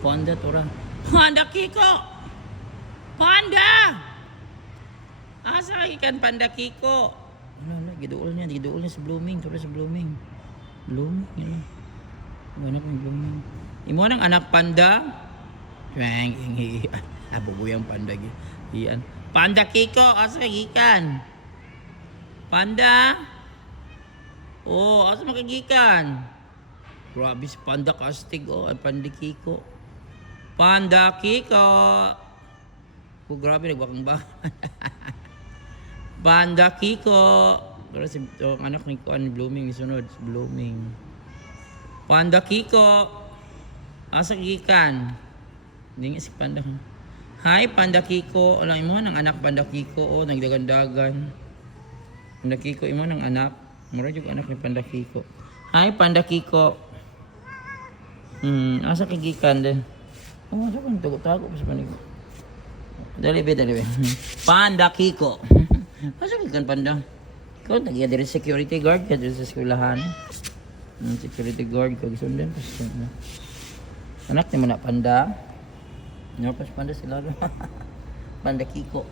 Panda tora. Panda Kiko! Panda! Asa ikan Panda Kiko? Ano, giduol niya sa blooming. Tora sa blooming. Blooming, yun. Anak ng blooming. Imo nang anak panda? Twang, iyan. Abuguyang panda. Iyan. Panda Kiko, asa ikan? Panda? Oh, asa makagikan? Grabe si Panda kastig, oh. Ay, Panda Kiko. Panda Kiko. Oh, grabe, nagbakang ba? Panda Kiko. Pero si anak ni Kuan Blooming, isunod. Si Blooming. Panda Kiko. Asa gikan? Hindi nga si Panda. Hi, Panda Kiko. Alam mo, ng anak Panda Kiko. Oh, nagdagandagan. Panda Kiko, imo ng anak. Mura yung anak ni Panda Kiko. Hi, Panda Kiko. Asa kigikan din. Oh, asa kang tago-tago pa sa panig. Dali be. Panda Kiko. Asa kigikan Panda? Ikaw, nagya din security guard ka din sa eskwelahan. Security guard ka. Sundan pa siya. Anak ni mo na Panda. Ano pa si Panda sila? Panda Kiko.